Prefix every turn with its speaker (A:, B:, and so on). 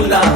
A: Luna.